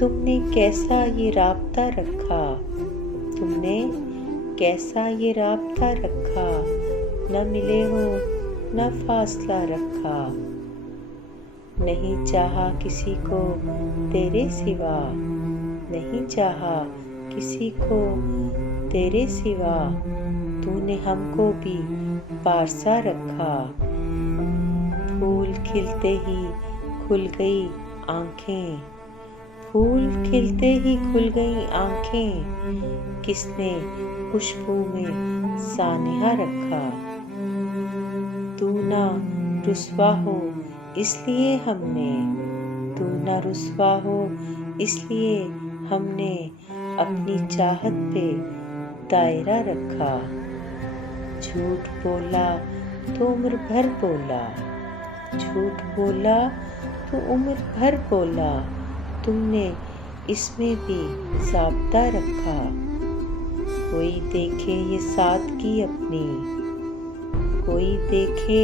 तुमने कैसा ये राब्ता रखा, तुमने कैसा ये राब्ता रखा, न मिले हो न फासला रखा। नहीं चाहा किसी को तेरे सिवा, नहीं चाहा किसी को तेरे सिवा, तूने हमको भी पारसा रखा। फूल खिलते ही खुल गई आँखें, फूल खिलते ही खुल गई आँखें, किसने खुशबू में सानिहा रखा। तू ना रुसवा हो इसलिए हमने, तू ना रुसवा हो इसलिए हमने अपनी चाहत पे दायरा रखा। झूठ बोला तो उम्र भर बोला, झूठ बोला तो उम्र भर बोला, तुमने इसमें भी ज़ाब्ता रखा। कोई देखे ये सादगी अपनी, कोई देखे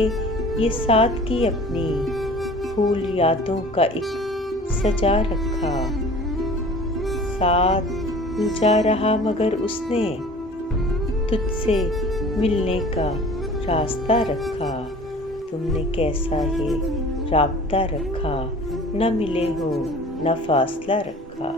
ये सादगी अपनी, फूल यादों का एक सजा रखा। साथ उलझा रहा मगर उसने तुझसे मिलने का रास्ता रखा। तुमने कैसा ये राब्ता रखा, न मिले हो न फासला रखा।